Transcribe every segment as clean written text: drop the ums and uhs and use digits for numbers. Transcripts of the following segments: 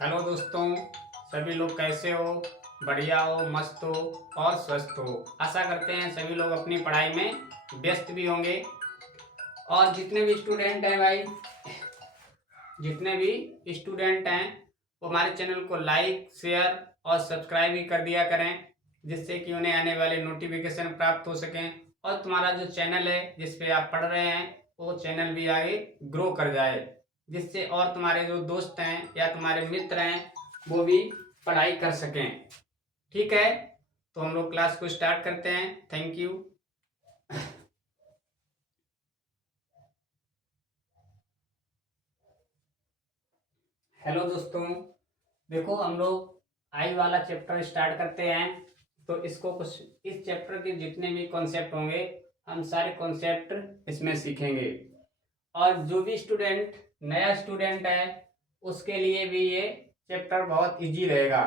Hello दोस्तों, सभी लोग कैसे हो? बढ़िया हो, मस्त हो और स्वस्थ हो। आशा करते हैं सभी लोग अपनी पढ़ाई में व्यस्त भी होंगे। और जितने भी स्टूडेंट हैं भाई, जितने भी स्टूडेंट हैं वो हमारे चैनल को लाइक, शेयर और सब्सक्राइब भी कर दिया करें, जिससे कि उन्हें आने वाले नोटिफिकेशन प्राप्त हो सकें और तुम्हारा जो चैनल है जिस पे आप पढ़ रहे हैं वो चैनल भी आगे ग्रो कर जाए, जिससे और तुम्हारे जो दोस्त हैं या तुम्हारे मित्र हैं वो भी पढ़ाई कर सकें। ठीक है, तो हम लोग क्लास को स्टार्ट करते हैं। Thank you. हेलो दोस्तों, देखो हम लोग आई वाला चैप्टर स्टार्ट करते हैं। तो इसको कुछ इस चैप्टर के जितने भी कॉन्सेप्ट होंगे हम सारे कॉन्सेप्ट इसमें सीखेंगे। और जो भी स्टूडेंट नया स्टूडेंट है उसके लिए भी ये चैप्टर बहुत इजी रहेगा।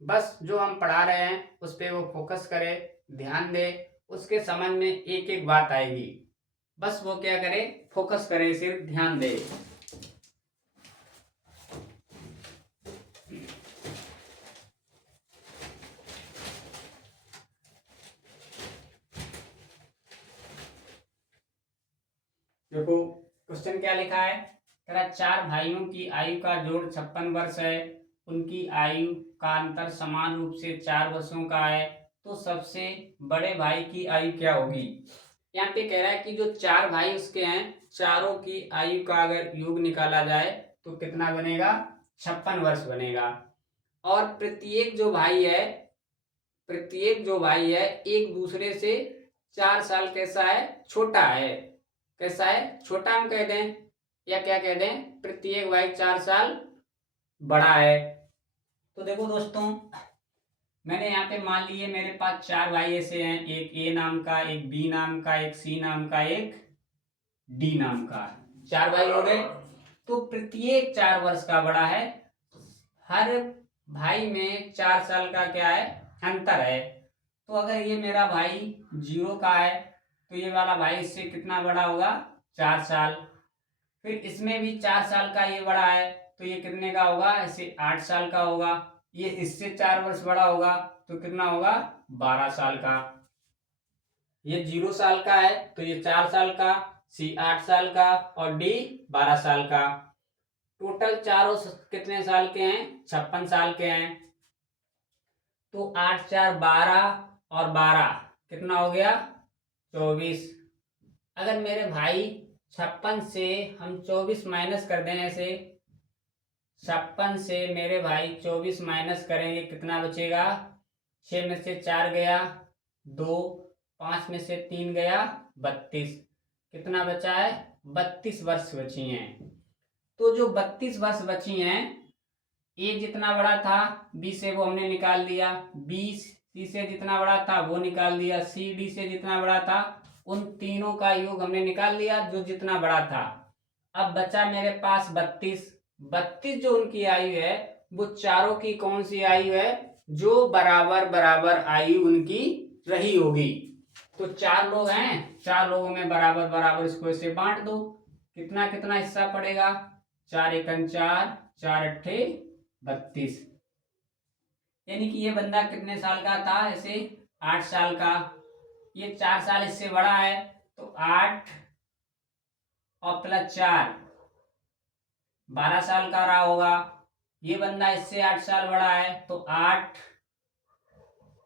बस जो हम पढ़ा रहे हैं उस पर वो फोकस करे, ध्यान दे, उसके समझ में एक एक बात आएगी। बस वो क्या करे, फोकस करे, सिर्फ ध्यान दे। देखो क्वेश्चन क्या लिखा है, कह रहा चार भाइयों की आयु का जोड़ 56 वर्ष है। उनकी आयु का अंतर समान रूप से 4 वर्षों का है, तो सबसे बड़े भाई की आयु क्या होगी। यहाँ पे कह रहा है कि जो चार भाई उसके हैं, चारों की आयु का अगर योग निकाला जाए तो कितना बनेगा, 56 वर्ष बनेगा। और प्रत्येक जो भाई है एक दूसरे से 4 साल कैसा है, छोटा है। कैसा है, छोटा हम कह दें या क्या कह दें, प्रत्येक भाई 4 साल बड़ा है। तो देखो दोस्तों, मैंने यहाँ पे मान लिए मेरे पास चार भाई ऐसे हैं, एक ए नाम का, एक बी नाम का, एक सी नाम का, एक डी नाम का। चार भाई हो गए। तो प्रत्येक 4 वर्ष का बड़ा है। हर भाई में 4 साल का क्या है, अंतर है। तो अगर ये मेरा भाई 0 का है तो ये वाला भाई इससे कितना बड़ा होगा, 4 साल। फिर इसमें भी 4 साल का ये बड़ा है तो ये कितने का होगा, ऐसे 8 साल का होगा। ये इससे 4 वर्ष बड़ा होगा तो कितना होगा, 12 साल का। ये 0 साल का है तो ये 4 साल का, सी 8 साल का और डी 12 साल का। टोटल चारों कितने साल के हैं, 56 साल के हैं। तो 8 4 12 और 12 कितना हो गया, 24। अगर मेरे भाई 56 से हम 24 माइनस कर दें, ऐसे 56 से मेरे भाई 24 माइनस करेंगे, कितना बचेगा, 6 में से 4 गया 2, 5 में से 3 गया 32। कितना बचा है, 32 वर्ष बची हैं। तो जो 32 वर्ष बची हैं, ए जितना बड़ा था बी से वो हमने निकाल दिया, बी सी से जितना बड़ा था वो निकाल दिया, सी डी से जितना बड़ा था, उन तीनों का योग हमने निकाल लिया जो जितना बड़ा था। अब बचा मेरे पास 32। 32 जो उनकी आयु है वो चारों की कौन सी आयु है, जो बराबर बराबर आयु उनकी रही होगी। तो 4 लोग हैं, 4 लोगों में बराबर बराबर इसको ऐसे बांट दो, कितना कितना हिस्सा पड़ेगा, 4 एकम 4, 4 अट्ठे 32। यानी कि ये बंदा कितने साल का था, ऐसे 8 साल का। ये 4 साल इससे बड़ा है तो 8 और प्लस 4 12 साल का रहा होगा। ये बंदा इससे 8 साल बड़ा है तो 8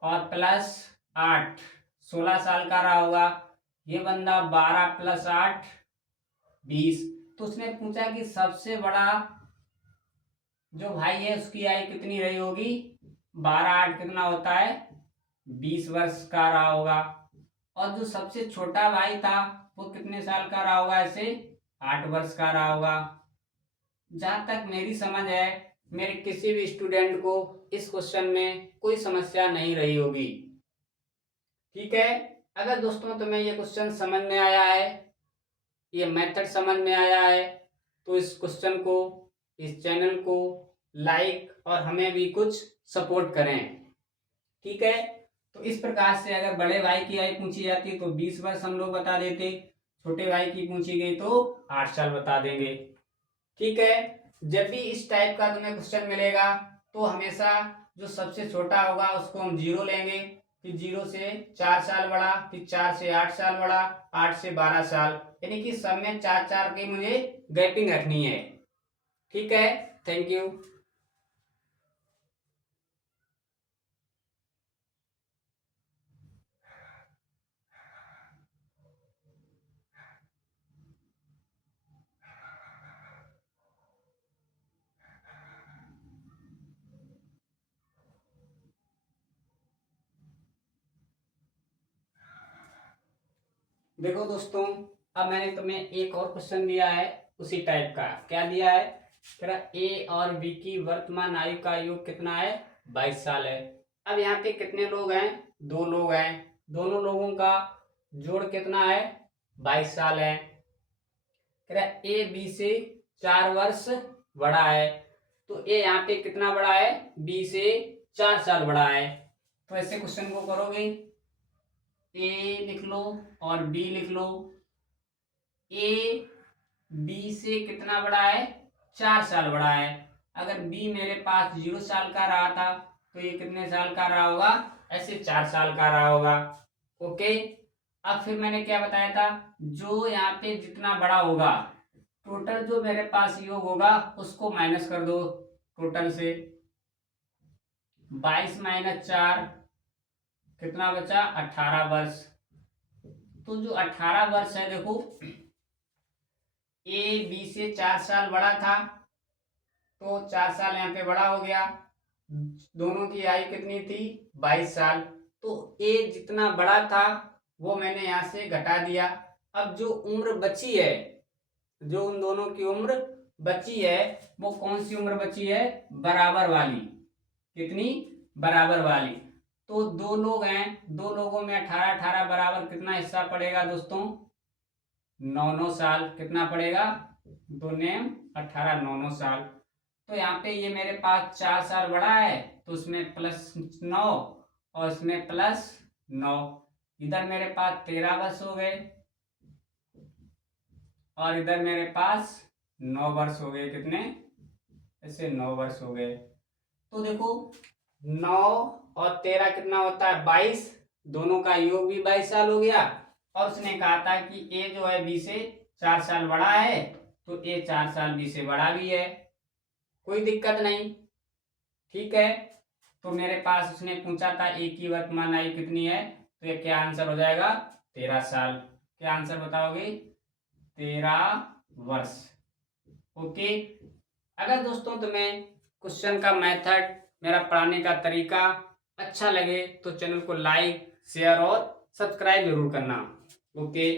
और प्लस 8 16 साल का रहा होगा। ये बंदा 12 प्लस 8 20। तो उसने पूछा कि सबसे बड़ा जो भाई है उसकी आयु कितनी रही होगी, 12 8 कितना होता है, 20 वर्ष का रहा होगा। और जो सबसे छोटा भाई था वो कितने साल का रहा होगा, ऐसे 8 वर्ष का रहा होगा। जहां तक मेरी समझ है, मेरे किसी भी स्टूडेंट को इस क्वेश्चन में कोई समस्या नहीं रही होगी। ठीक है, अगर दोस्तों तुम्हें ये क्वेश्चन समझ में आया है, ये मेथड समझ में आया है, तो इस क्वेश्चन को, इस चैनल को लाइक और हमें भी कुछ सपोर्ट करें। ठीक है, तो इस प्रकार से अगर बड़े भाई की आयु पूछी जाती तो 20 वर्ष हम लोग बता देते, छोटे भाई की पूछी गई तो 8 साल बता देंगे। ठीक है, जब भी इस टाइप का तुम्हें क्वेश्चन मिलेगा तो हमेशा जो सबसे छोटा होगा उसको हम 0 लेंगे, फिर 0 से 4 साल बढ़ा, फिर 4 से 8 साल बढ़ा, 8 से 12 साल, यानी कि सब में 4-4 की मुझे गैपिंग रखनी है। ठीक है, थैंक यू। देखो दोस्तों, अब मैंने तुम्हें एक और क्वेश्चन दिया है उसी टाइप का। क्या दिया है? कह रहा ए और बी की वर्तमान आयु का योग कितना है? 22 साल है। अब यहाँ पे कितने लोग हैं? 2 लोग हैं। दोनों लोगों का जोड़ कितना है? 22 साल है। कह रहा ए बी से 4 वर्ष बड़ा है, तो ए यहाँ पे कितना बड़ा है? बी से 4 साल बड़ा है। तो ऐसे क्वेश्चन को करोगे, ए लिख लो और बी लिख लो। ए बी से कितना बड़ा है? 4 साल बड़ा है। अगर बी मेरे पास 0 साल का रहा था तो ये कितने साल का रहा होगा? ऐसे 4 साल का रहा होगा। ओके, अब फिर मैंने क्या बताया था? जो यहाँ पे जितना बड़ा होगा, टोटल जो मेरे पास योग होगा उसको माइनस कर दो टोटल से। 22 माइनस 4 कितना बचा? 18 वर्ष। तो जो 18 वर्ष है, देखो ए बी से 4 साल बड़ा था तो 4 साल यहाँ पे बड़ा हो गया। दोनों की आयु कितनी थी? 22 साल। तो ए जितना बड़ा था वो मैंने यहाँ से घटा दिया। अब जो उम्र बची है, जो उन दोनों की उम्र बची है, वो कौन सी उम्र बची है? बराबर वाली। कितनी? बराबर वाली। तो 2 लोग हैं, 2 लोगों में 18-18 बराबर कितना हिस्सा पड़ेगा दोस्तों? 9-9 साल। कितना पड़ेगा? 2 नेम 18, 9-9 साल। तो यहाँ पे ये मेरे पास 4 साल बड़ा है तो उसमें +9 और इसमें +9, इधर मेरे पास 13 वर्ष हो गए और इधर मेरे पास 9 वर्ष हो गए। कितने? ऐसे 9 वर्ष हो गए। तो देखो 9 और 13 कितना होता है? 22। दोनों का योग भी 22 साल हो गया। और उसने कहा था कि ए जो है बी से 4 साल बड़ा है, तो ए 4 साल बी से बड़ा भी है, कोई दिक्कत नहीं। ठीक है, तो मेरे पास उसने पूछा था ए की वर्तमान आयु कितनी है, तो ये क्या आंसर हो जाएगा? 13 साल। क्या आंसर बताओगे? 13 वर्ष। ओके, अगर दोस्तों तुम्हें क्वेश्चन का मेथड, मेरा पढ़ाने का तरीका अच्छा लगे तो चैनल को लाइक, शेयर और सब्सक्राइब जरूर करना। ओके।